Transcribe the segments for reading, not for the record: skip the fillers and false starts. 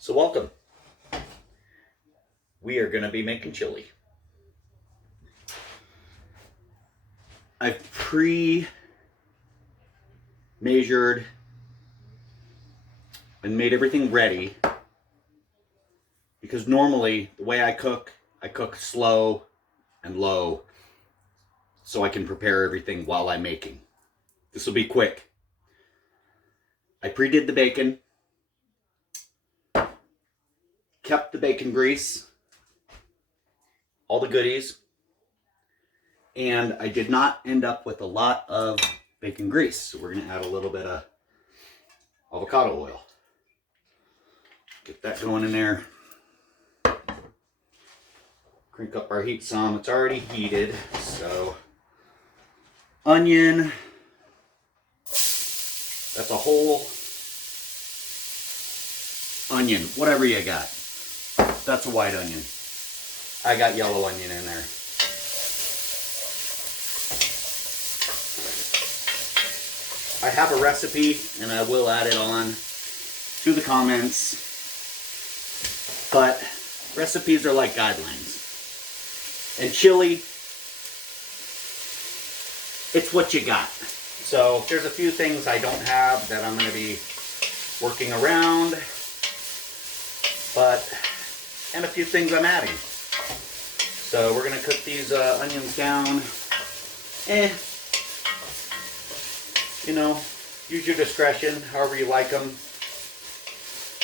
So welcome. We are going to be making chili. I've pre-measured and made everything ready because normally the way I cook slow and low so I can prepare everything while I'm making. This will be quick. I pre-did the bacon, kept the bacon grease, all the goodies, and I did not end up with a lot of bacon grease. So we're going to add a little bit of avocado oil. Get that going in there. Crank up our heat some. It's already heated, so onion. That's a whole onion, whatever you got. That's a white onion. I got yellow onion in there. I have a recipe and I will add it on to the comments, but recipes are like guidelines. And chili, it's what you got. So there's a few things I don't have that I'm going to be working around, and a few things I'm adding. So we're going to cook these onions down. Use your discretion, however you like them.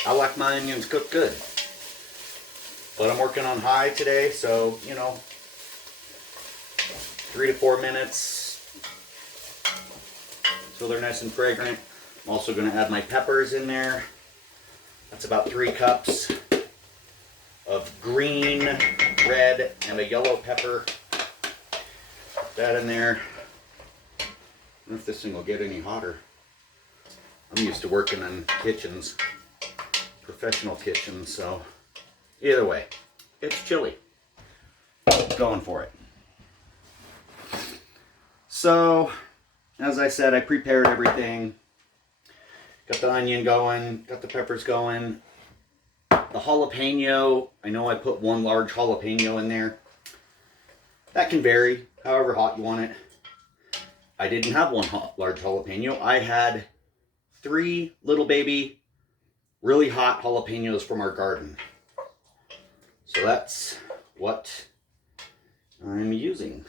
I like my onions cooked good. But I'm working on high today, so, 3 to 4 minutes so they're nice and fragrant. I'm also going to add my peppers in there. That's about 3 cups of green, red, and a yellow pepper. Put that in there. I don't know if this thing will get any hotter. I'm used to working in kitchens, professional kitchens, so either way, it's chili. Going for it. So, as I said, I prepared everything. Got the onion going, got the peppers going. The jalapeno, I know I put 1 large jalapeno in there. That can vary, however hot you want it. I didn't have 1 large jalapeno. I had 3 little baby, really hot jalapenos from our garden. So that's what I'm using.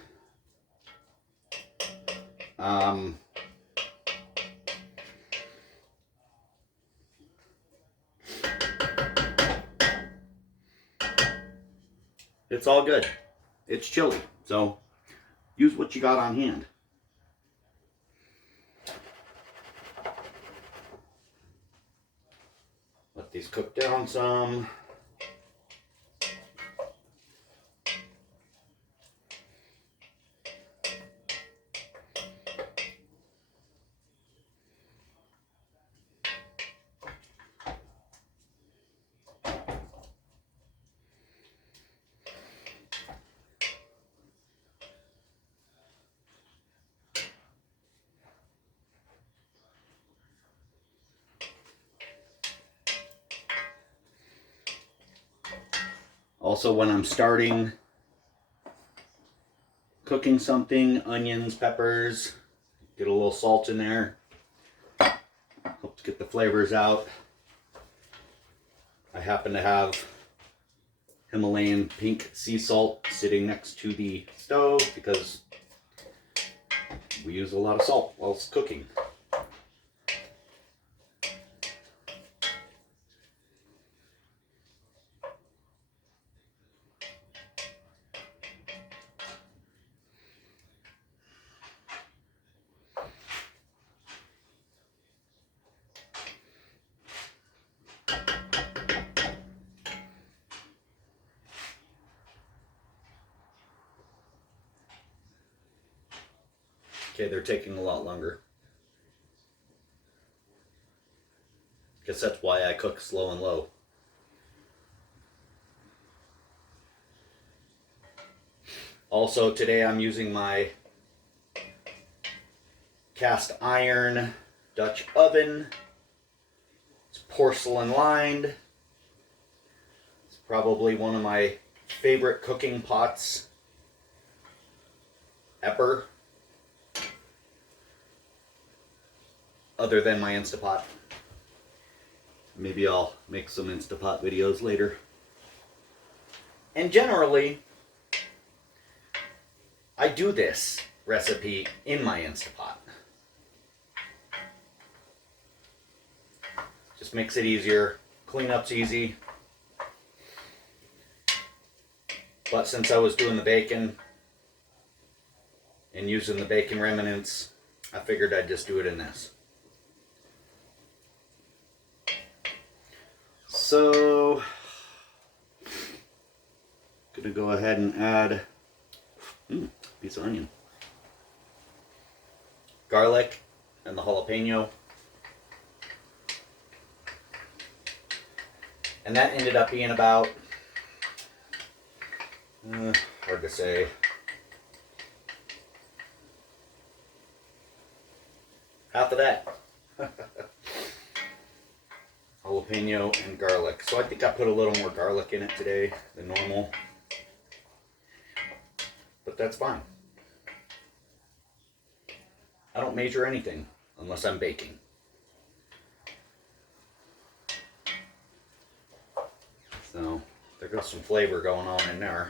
It's all good. It's chili, so use what you got on hand. Let these cook down some. Also, when I'm starting cooking something, onions, peppers, get a little salt in there. Helps get the flavors out. I happen to have Himalayan pink sea salt sitting next to the stove because we use a lot of salt while it's cooking. Okay, they're taking a lot longer. Guess that's why I cook slow and low. Also, today I'm using my cast iron Dutch oven. It's porcelain lined. Probably one of my favorite cooking pots ever, other than my Instapot. Maybe I'll make some Instapot videos later. And generally, I do this recipe in my Instapot. Just makes it easier. Cleanup's easy. But since I was doing the bacon and using the bacon remnants, I figured I'd just do it in this. So, gonna go ahead and add piece of onion, garlic, and the jalapeno. And that ended up being about, hard to say, half of that. Jalapeno and garlic. So I think I put a little more garlic in it today than normal. But that's fine. I don't measure anything unless I'm baking. So there goes some flavor going on in there.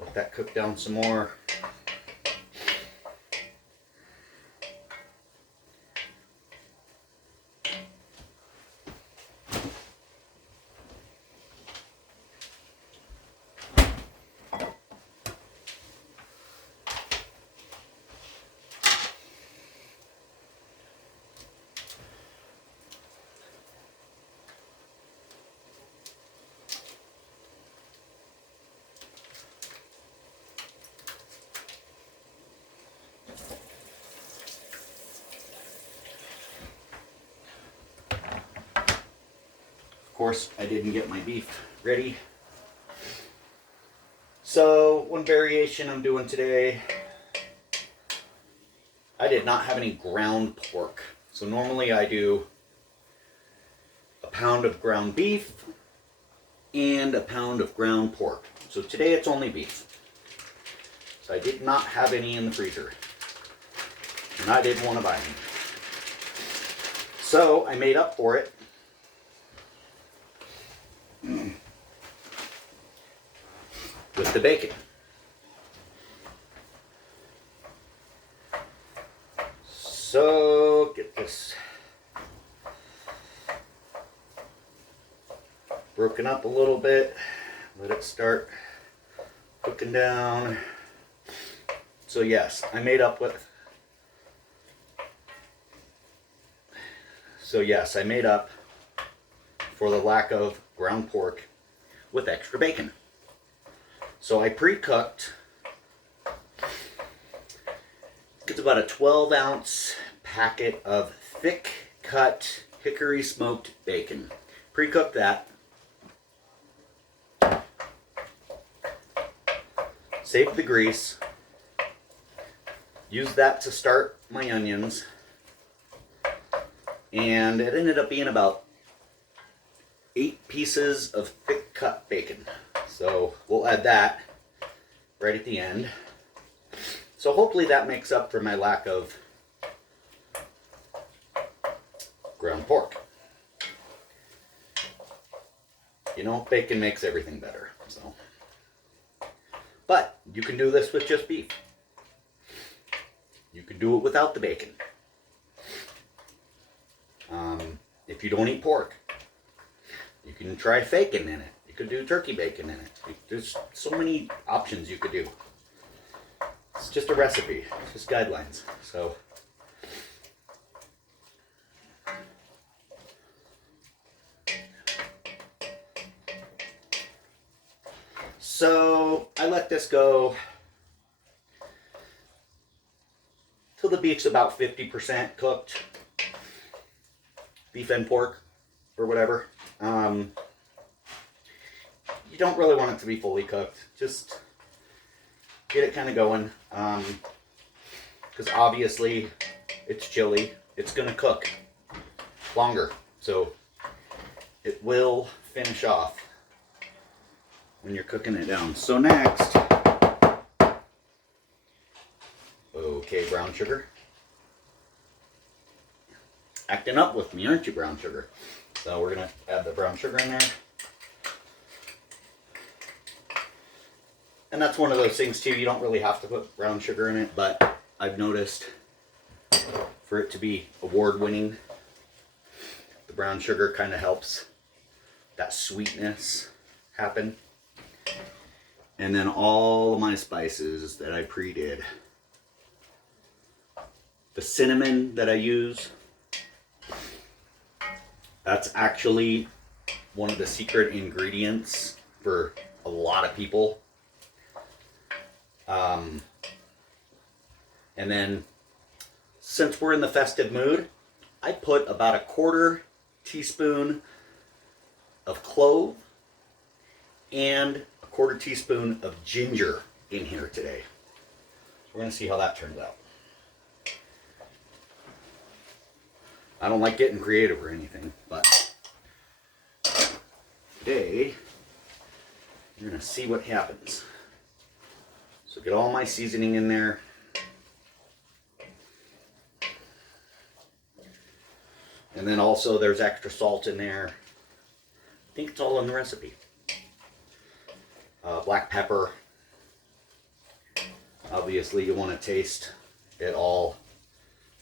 Let that cook down some more. Of course, I didn't get my beef ready. So, one variation I'm doing today, I did not have any ground pork. So normally I do a pound of ground beef and a pound of ground pork. So today it's only beef. So I did not have any in the freezer. And I didn't want to buy any. So I made up for it with the bacon. So get this broken up a little bit. Let it start cooking down. So yes, I made up with. So yes, I made up for the lack of ground pork with extra bacon. So I pre-cooked. It's about a 12-ounce packet of thick cut hickory smoked bacon. Pre-cooked that. Saved the grease. Used that to start my onions. And it ended up being about 8 pieces of thick cut bacon. So we'll add that right at the end. So hopefully that makes up for my lack of ground pork. You know, bacon makes everything better. So, but you can do this with just beef. You can do it without the bacon. If you don't eat pork, you can try bacon in it. You could do turkey bacon in it. There's so many options you could do. It's just a recipe. It's just guidelines. So I let this go till the beef's about 50% cooked. Beef and pork, or whatever. You you don't really want it to be fully cooked. Just get it kind of going. Because obviously it's chili. It's going to cook longer. So it will finish off when you're cooking it down. So next, okay, brown sugar. Acting up with me, aren't you, brown sugar? So we're going to add the brown sugar in there. And that's one of those things too, you don't really have to put brown sugar in it, but I've noticed for it to be award-winning, the brown sugar kind of helps that sweetness happen. And then all of my spices that I pre-did. The cinnamon that I use, that's actually one of the secret ingredients for a lot of people. And then, since we're in the festive mood, I put about a 1/4 teaspoon of clove and a 1/4 teaspoon of ginger in here today. So we're going to see how that turns out. I don't like getting creative or anything, but today, you're going to see what happens. So get all my seasoning in there. And then also there's extra salt in there. I think it's all in the recipe. Black pepper. Obviously you want to taste it all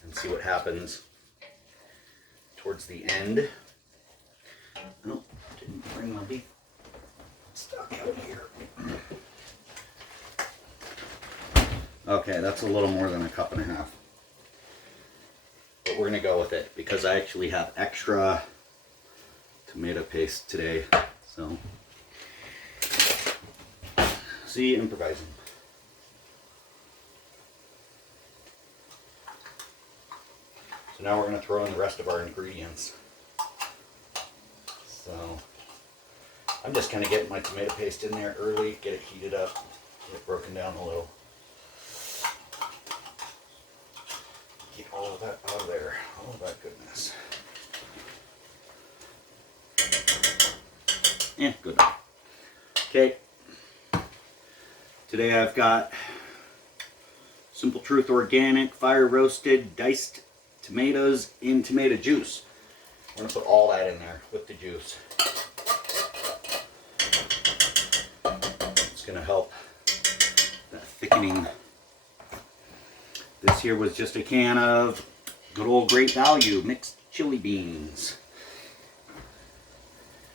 and see what happens towards the end. Oh, didn't bring my beef stock out here. Okay, that's a little more than a 1.5 cups. But we're going to go with it because I actually have extra tomato paste today. So, see, improvising. So now we're going to throw in the rest of our ingredients. So, I'm just kind of getting my tomato paste in there early, get it heated up, get it broken down a little. Get all of that out of there. All of that goodness. Yeah, good. Okay. Today I've got Simple Truth Organic, fire roasted, diced tomatoes in tomato juice. We're going to put all that in there with the juice. It's going to help that thickening. This here was just a can of good old Great Value mixed chili beans.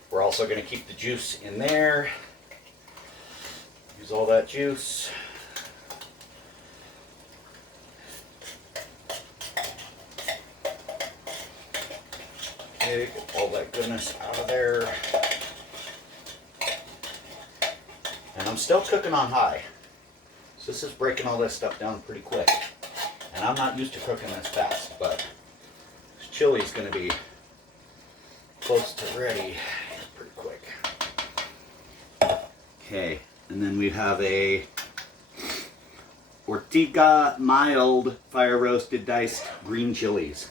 We're also going to keep the juice in there. Use all that juice. Okay, get all that goodness out of there. And I'm still cooking on high. So this is breaking all this stuff down pretty quick. And I'm not used to cooking this fast, but this chili is going to be close to ready pretty quick. Okay, and then we have a Ortega mild fire roasted diced green chilies.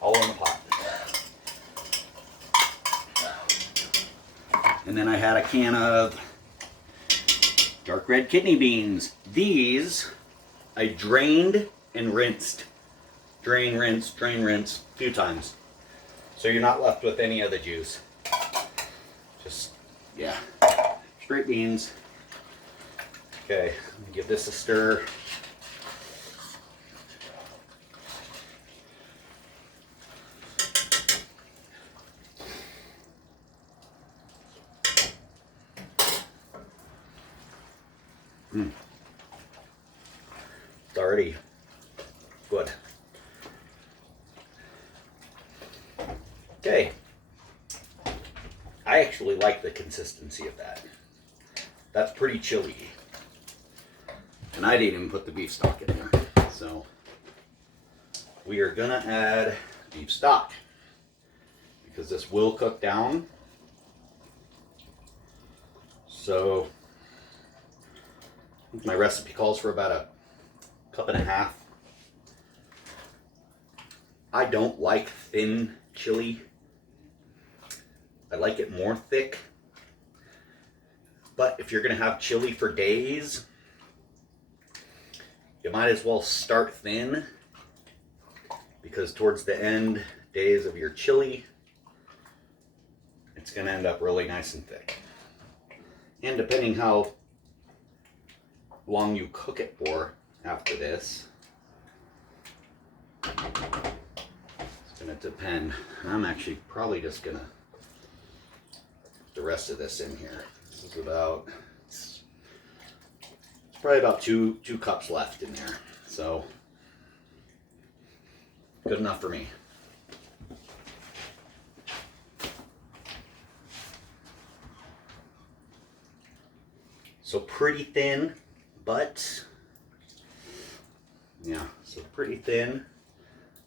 All in the pot. And then I had a can of dark red kidney beans. These I drained and rinsed. Drain, rinse, a few times. So you're not left with any of the juice. Just, yeah, straight beans. Okay, give this a stir. It's already good. Okay. I actually like the consistency of that. That's pretty chili. And I didn't even put the beef stock in there. So we are gonna add beef stock because this will cook down So my recipe calls for about a cup and a half. I don't like thin chili. I like it more thick. But if you're going to have chili for days, you might as well start thin, because towards the end days of your chili, it's going to end up really nice and thick. And depending how long you cook it for after this, it's going to depend. I'm actually probably just going to put the rest of this in here. This is about, it's probably about two cups left in there. So good enough for me. So pretty thin, but yeah, so pretty thin,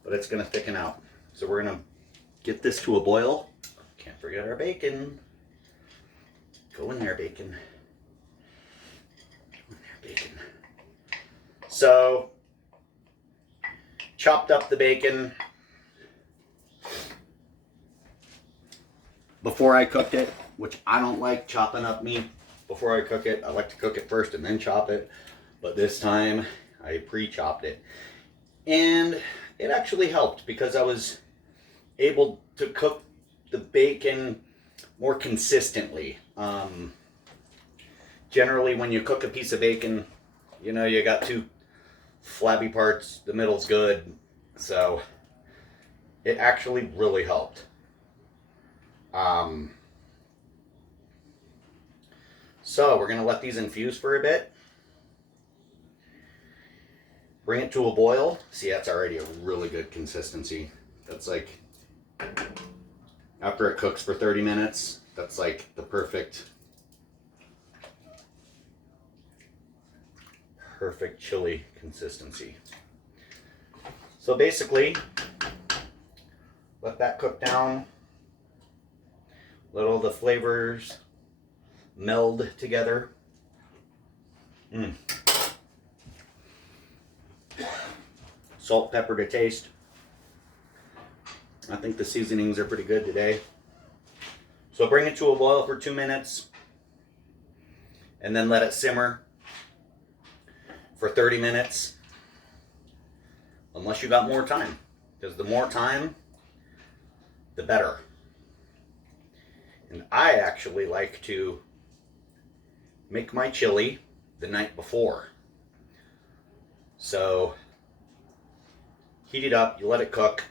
but it's gonna thicken out. So we're gonna get this to a boil. Can't forget our bacon. Go in there, bacon. Go in there, bacon. So, chopped up the bacon before I cooked it, which I don't like chopping up meat before I cook it. I like to cook it first and then chop it, but this time I pre-chopped it, and it actually helped because I was able to cook the bacon more consistently. Generally when you cook a piece of bacon, you know, you got two flabby parts, the middle's good, so it actually really helped. So we're gonna let these infuse for a bit. Bring it to a boil. See, that's already a really good consistency. That's like, after it cooks for 30 minutes, that's like the perfect chili consistency. So basically, let that cook down. Let all the flavors meld together. Salt, pepper to taste. I think the seasonings are pretty good today. So bring it to a boil for 2 minutes and then let it simmer for 30 minutes, unless you got more time, because the more time, the better. And I actually like to make my chili the night before. So heat it up, you let it cook,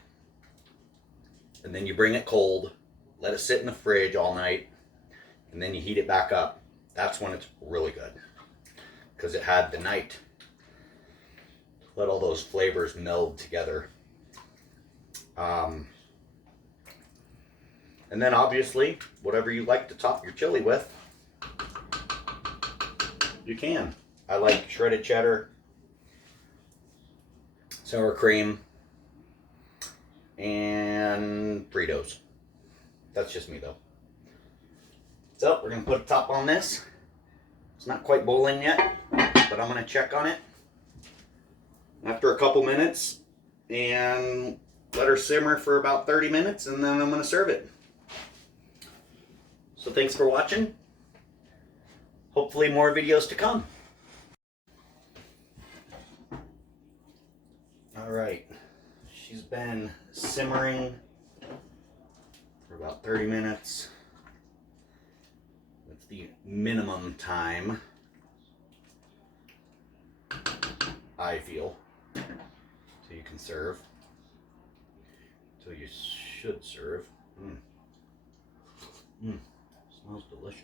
and then you bring it cold, let it sit in the fridge all night, and then you heat it back up. That's when it's really good, because it had the night. Let all those flavors meld together. And then obviously, whatever you like to top your chili with, you can. I like shredded cheddar, sour cream, and Fritos. That's just me though. So we're gonna put a top on this. It's not quite boiling yet, but I'm gonna check on it after a couple minutes and let her simmer for about 30 minutes, and then I'm gonna serve it. So thanks for watching. Hopefully more videos to come. All right, she's been simmering for about 30 minutes. That's the minimum time, I feel, so you can serve. So you should serve. Smells delicious.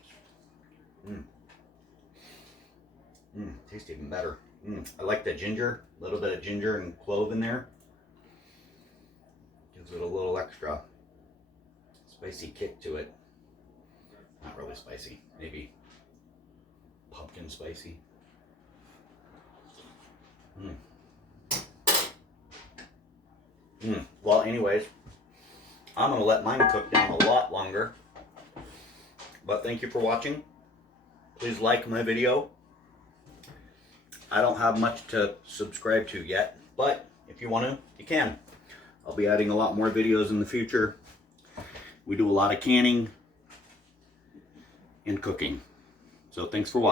Tastes even better. I like the ginger, a little bit of ginger and clove in there. Gives it a little extra spicy kick to it. Not really spicy, maybe pumpkin spicy. Well, anyways, I'm gonna let mine cook down a lot longer. But thank you for watching. Please like my video. I don't have much to subscribe to yet, but if you want to, you can. I'll be adding a lot more videos in the future. We do a lot of canning and cooking. So thanks for watching.